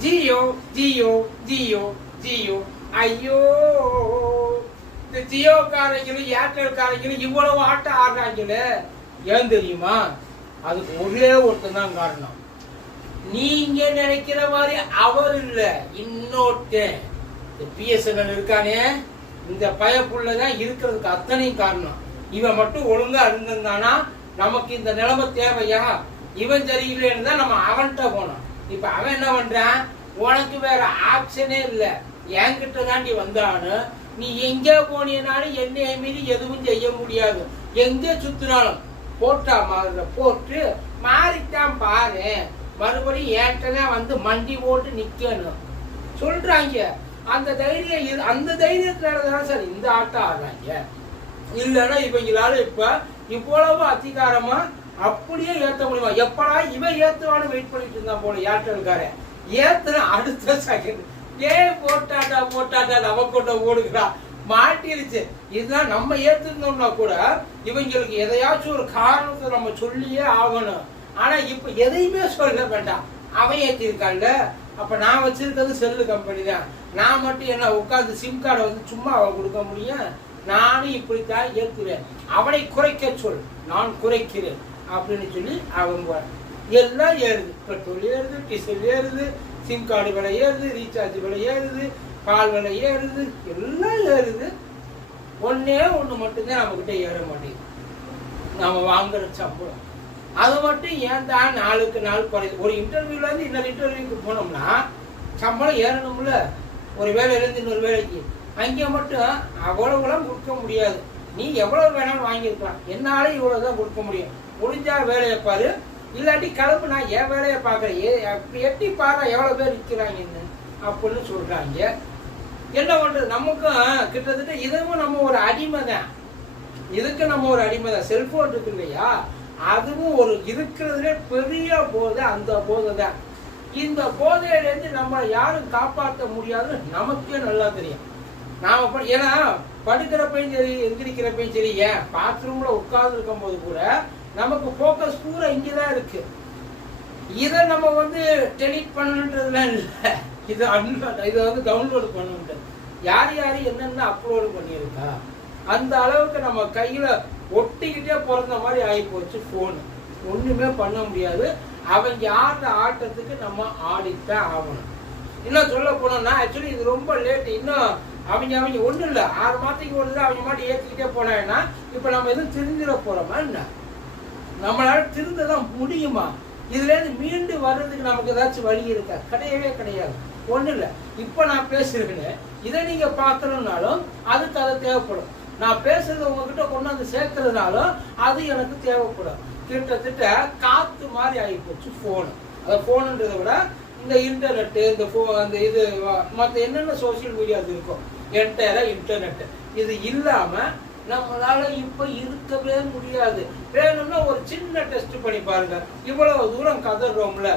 ஜியோ ஜியோ ஜியோ ஜியோ ஐயோ. இந்த ஜியோக்காரங்களும் ஏர்டெல்காரங்களும் இவ்வளவு ஆட்டம் ஆடுறாங்களே. ஏன் தெரியுமா? அதுக்கு ஒரே ஒருத்தன் தான் காரணம். நீங்க நினைக்கிற மாதிரி அவர் இல்ல இன்னொருத்தன். இந்த பிஎஸ்என்எல் இருக்கானே இந்த பயப்புள்ளதான் இருக்கிறதுக்கு அத்தனையும் காரணம். இவன் மட்டும் ஒழுங்கா இருந்திருந்தானா? நமக்கு இந்த நிலைமை தேவையா? இவன் சரியில்லைன்னு தான் நம்ம அவன்கிட்ட போனோம். இப்ப அவன் என்ன பண்றான்? உனக்கு வேற ஆப்ஷனே இல்ல. என்கிட்ட தாண்டி வந்தானு நீ எங்க போனீனாலும் என்னைய மீறி எதுவும் செய்ய முடியாது. எங்க சுத்தினாலும் போட்டா மாதிரி போட்டு மாறித்தான் பாரு. மறுபடியும் ஏன்ட்டனா வந்து மண்டி போட்டு நிக்கணும். சொல்றாங்க. அந்த தைரியம் அந்த தைரியத்துல தான் சார் இந்த ஆட்டம் ஆடுறாங்க. இல்லைன்னா இவங்களால இப்ப இவ்வளவு அதிகாரமா அப்படியே ஏத்த முடியுமா? எப்படா இவன் ஏற்றுவான்னு வெயிட் பண்ணிட்டு இருந்தான் போல ஏர்டெல்காரன். ஏத்துன அடுத்த செகண்ட் ஏ போட்டாட்டா போட்டாட்டா நம்ம கொண்ட ஓடுகிறா. மாட்டிருச்சு. இதுதான் நம்ம ஏத்துனோம்னா கூட இவங்களுக்கு எதையாச்சும் ஒரு காரணத்தை நம்ம சொல்லியே ஆகணும். ஆனா இப்ப எதையுமே சொல்ல வேண்டாம். அவன் ஏத்திருக்கான்ல. அப்ப நான் வச்சிருக்கிறது செல்லு கம்பெனி தான். நான் மட்டும் என்ன உட்காந்து சிம் கார்டை வந்து சும்மா அவன் கொடுக்க முடியும்? நானும் இப்படித்தான் ஏத்துறேன் அவனை குறைக்க சொல். நான் குறைக்கிறேன். அப்படின்னு சொல்லி அவங்க எல்லாம் ஏறுது. பெட்ரோல் ஏறுது டீசல் ஏறுது சிம் கார்டு விலை ஏறுது ரீசார்ஜ் விலை ஏறுது பால் விலை ஏறுது எல்லாம் ஏறுது. ஒண்ணே ஒண்ணு மட்டும்தான் நம்மக்கிட்ட ஏற மாட்டேங்குது. நம்ம வாங்குற சம்பளம். அது மட்டும் ஏன் தான் நாளுக்கு நாள் குறையுது? ஒரு இன்டர்வியூலேருந்து இன்னொரு இன்டர்வியூக்கு போனோம்னா சம்பளம் ஏறணும்ல. ஒரு வேலையிலேருந்து இன்னொரு வேலைக்கு அங்கே மட்டும் அவ்வளவுலாம் கொடுக்க முடியாது. நீ எவ்வளவு வேணாலும் வாங்கியிருக்கலாம். என்னால் இவ்வளோ தான் கொடுக்க முடியும். முடிஞ்சா வேலையை பாரு. இல்லாட்டி கிளம்பு நான் என் வேலையை பார்க்குறேன். எட்டி பாரு எவ்வளோ பேர் இருக்கிறாங்கன்னு அப்படின்னு சொல்கிறாங்க என்ன பண்ணுறது நமக்கும் கிட்டத்தட்ட இதுவும் நம்ம ஒரு அடிமை தான். இதுக்கு நம்ம ஒரு அடிமை தான். செல்ஃபோன் இருக்கு இல்லையா? அதுவும் ஒரு இருக்கிறதுலே பெரிய போதை அந்த போதை தான். இந்த போதையிலேருந்து நம்ம யாரும் காப்பாற்ற முடியாதுன்னு நமக்கே நல்லா தெரியும். நாம் ஏன்னா படுக்கிறப்பையும் சரி எந்திரிக்கிறப்பையும் சரி ஏன்? பாத்ரூமில் உட்காந்துருக்கும் போது கூட நமக்கு ஃபோக்கஸ் பூரா இங்கதான் இருக்கு. இதை நம்ம வந்து டெலிட் பண்ணணுன்றதுலாம் இல்லை. இது அன்லோட் இதை வந்து டவுன்லோடு பண்ணணுன்ட்டு யார் யார் என்னென்ன அப்லோடு பண்ணியிருக்கா அந்த அளவுக்கு நம்ம கையில் ஒட்டிக்கிட்டே பிறந்த மாதிரி ஆகி போச்சு ஃபோனு ஒன்றுமே பண்ண முடியாது. அவங்க யார் ஆட்டத்துக்கு நம்ம ஆடித்தான் ஆகணும். இன்னும் சொல்ல போனோம்னா ஆக்சுவலி இது ரொம்ப லேட் இன்னும் அவங்க அவங்க ஒன்றும் இல்லை. ஆறு மாதத்துக்கு ஒன்று அவங்க மாட்டி ஏற்றிக்கிட்டே போனாங்கன்னா இப்போ நம்ம எதுவும் திருந்திட போகிறோமா என்ன? நம்மளால திருந்ததான் முடியுமா? இதுலேருந்து மீண்டு வர்றதுக்கு நமக்கு ஏதாச்சும் வழி இருக்கா? கிடையவே கிடையாது. ஒன்றும் இல்லை. இப்போ நான் பேசுகிறேன்னு இதை நீங்கள் பார்க்கணுன்னாலும் அதுக்கு அது தேவைப்படும். நான் பேசுறது உங்ககிட்ட கொண்டு வந்து சேர்க்கறதுனாலும் அது எனக்கு தேவைப்படும். கிட்டத்தட்ட காத்து மாதிரி ஆகி போச்சு ஃபோனு அந்த ஃபோனுன்றதை விட இந்த இன்டர்நெட்டு இந்த ஃபோ அந்த இது மற்ற என்னென்ன சோஷியல் மீடியாஸ் இருக்கும் என்டையராக இன்டர்நெட்டு இது இல்லாமல் நம்மளால இப்ப இருக்கவே முடியாது. வேணும்னா ஒரு சின்ன டெஸ்ட் பண்ணி பாருங்க. இவ்வளவு தூரம் கதறோம்ல.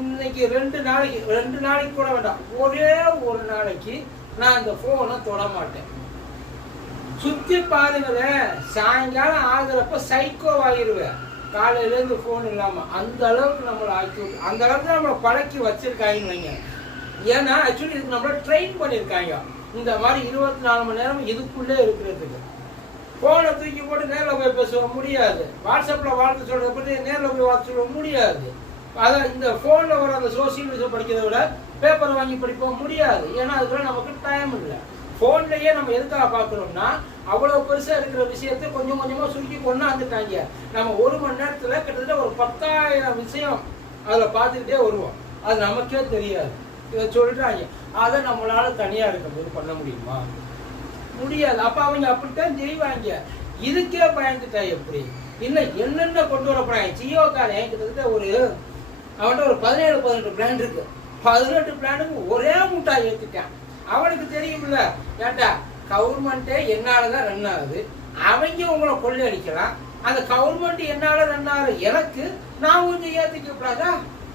இன்னைக்கு ரெண்டு நாளைக்கு ரெண்டு நாளைக்கு கூட வேண்டாம். ஒரே ஒரு நாளைக்கு நான் இந்த போனை தொட மாட்டேன். சுத்தி பாருங்களேன் சாயங்காலம் ஆகுறப்ப சைக்கோ ஆகிருவேன் காலையில இருந்து போன் இல்லாம. அந்த அளவுக்கு நம்மளை ஆக்கி அந்த அளவுக்கு நம்மளை பழக்கி வச்சிருக்காங்கன்னு வைங்க. ஏன்னா ஆக்சுவலி இதுக்கு நம்மள ட்ரெயின் பண்ணியிருக்காங்க இந்த மாதிரி இருபத்தி நாலு மணி நேரம் இதுக்குள்ளே இருக்கிறதுக்கு. ஃபோனை தூக்கி போட்டு நேரில் போய் பேச முடியாது. வாட்ஸ்அப்பில் வாழ்த்து சொல்கிறத பற்றி நேரில் போய் வாழ்த்து சொல்ல முடியாது. அதான் இந்த ஃபோனில் வர அந்த சோசியல் மீடியா படிக்கிறத விட பேப்பர் வாங்கி படிப்போம் முடியாது. ஏன்னா அதுக்குள்ள நமக்கு டைம் இல்லை. ஃபோன்லேயே நம்ம எதுக்காக பார்க்குறோம்னா அவ்வளோ பெருசாக இருக்கிற விஷயத்தை கொஞ்சம் கொஞ்சமாக சுருக்கி கொண்டாந்துட்டாங்க. நம்ம ஒரு மணி நேரத்தில் கிட்டத்தட்ட ஒரு பத்தாயிரம் விஷயம் அதில் பார்த்துக்கிட்டே வருவோம். அது நமக்கே தெரியாது. இதை சொல்றாங்க. அதை நம்மளால தனியாக இருக்கும்போது பண்ண முடியுமா? முடியாது. அப்ப அவங்க அப்படித்தான் செய்வாங்க. இதுக்கே பயந்துட்டா எப்படி? இல்லை என்னென்ன கொண்டு வர போறாங்க? ஜியோக்காரன் கிட்டத்தட்ட ஒரு அவன்கிட்ட ஒரு பதினேழு பதினெட்டு பிளான் இருக்கு. பதினெட்டு பிளானுக்கு ஒரே முட்டாய் ஏத்திட்டான். அவனுக்கு தெரியும்ல ஏட்டா கவர்மெண்ட்டே என்னாலதான் ரன் ஆகுது. அவங்க உங்களை கொள்ளையடிக்கலாம் அந்த கவர்மெண்ட் என்னால் ரன் ஆகுது எனக்கு நான் கொஞ்சம் ஏத்திக்க கூடாதா?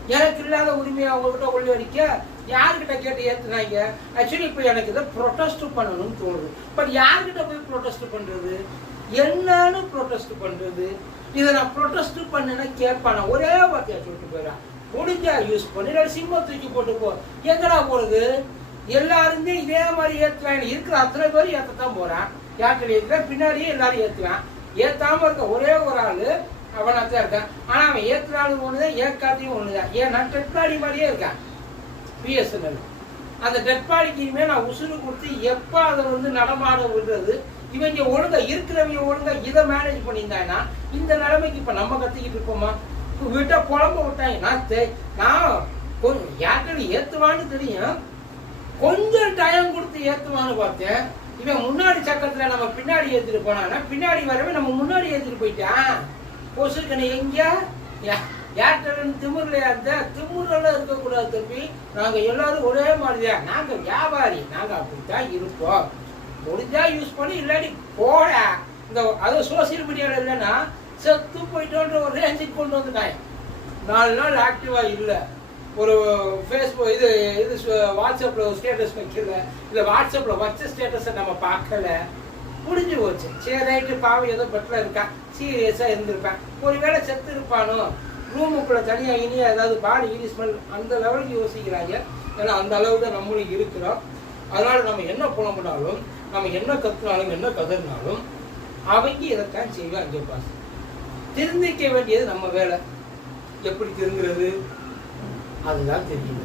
எனக்கு இல்லாத உரிமையை அவங்ககிட்ட கொள்ளையடிக்க யார்கிட்ட கேட்டு ஏத்துனாங்க ஆக்சுவலி இப்போ எனக்கு இதை ப்ரொட்டஸ்ட் பண்ணணும்னு தோணுது. பட் யார்கிட்ட போய் ப்ரொட்டஸ்ட் பண்றது? என்னன்னு ப்ரொட்டஸ்ட் பண்றது? இதை நான் ப்ரொட்டஸ்ட் பண்ணுன்னா கேட்பான? ஒரே வார்த்தையை சொல்லிட்டு போயிடறான். முடிஞ்சா யூஸ் பண்ணி. இல்லை சிம்மை தூக்கி போட்டு போ. எங்கடா போறது? எல்லாருமே இதே மாதிரி ஏற்றுவாங்க இருக்கிற அத்தனை பேரும் ஏற்றத்தான் போறான். யார்கிட்ட ஏற்றுற பின்னாடியே எல்லாரும் ஏற்றுவான் ஏத்தாம இருக்க ஒரே ஒரு ஆளு அவனா தான் இருக்கான். ஆனா அவன் ஏற்றுறாலும் ஒண்ணுதான் ஏற்காத்தையும் ஒண்ணுதான். ஏன்னா டெட்லாடி மாதிரியே இருக்கான். பிஎஸ்என்எல். அந்த டெட் பாடிக்கு இனிமே நான் உசுறு கொடுத்து எப்போ அதை வந்து நடமாட விடுறது இவங்க ஒழுங்கா இருக்கிறவங்க ஒழுங்கா இதை மேனேஜ் பண்ணியிருந்தாங்கன்னா இந்த நிலைமைக்கு இப்போ நம்ம கத்திக்கிட்டு இருக்கோமா? இப்போ விட்டா குழம்ப விட்டாங்க. நான் தெ- நான் கொஞ்சம் ஏற்கனவே தெரியும். கொஞ்சம் டைம் கொடுத்து ஏற்றுவான்னு பார்த்தேன். இவன் முன்னாடி சக்கரத்தில் நம்ம பின்னாடி ஏற்றிட்டு போனான்னா பின்னாடி வரவே நம்ம முன்னாடி ஏற்றிட்டு போயிட்டான் கொசுக்கனை எங்கேயா? ஏர்டெல் திமுறில் இருந்தா திமுறலாம் இருக்கக்கூடாது தம்பி. நாங்கள் எல்லாரும் ஒரே மாதிரிதான் நாங்கள் வியாபாரி. நாங்கள் அப்படித்தான் இருப்போம். முடிஞ்சா யூஸ் பண்ணி இல்லாட்டி போட. இந்த அது சோசியல் மீடியாவில் இல்லைன்னா செத்து போயிட்டோன்ற ஒரு ரேஞ்சுக்கு கொண்டு வந்துட்டாங்க. நாலு நாள் ஆக்டிவா இல்லை. ஒரு ஃபேஸ்புக் இது இது வாட்ஸ்அப்பில் ஸ்டேட்டஸ் வைக்கல. இல்லை வாட்ஸ்அப்பில் வச்ச ஸ்டேட்டஸை நம்ம பார்க்கல. முடிஞ்சு போச்சு. சரி ரைட்டு பாவம் ஏதோ பெட்டில் இருக்கான் சீரியஸாக இருந்திருப்பேன் ஒருவேளை செத்து இருப்பானோ? ரூமுக்குள்ளே தனியாக இனியா ஏதாவது பாடி இனி ஸ்மெல் அந்த லெவலுக்கு யோசிக்கிறாங்க. ஏன்னா அந்த அளவுக்கு தான் நம்மளும் இருக்கிறோம். அதனால் நம்ம என்ன புலம்புனாலும் நம்ம என்ன கத்துனாலும் என்ன கதறினாலும் அவங்க இதைத்தான் செய்வாங்க பாஸ் திருந்திக்க வேண்டியது நம்ம வேலை. எப்படி திருந்துறது? அதுதான் தெரியும்.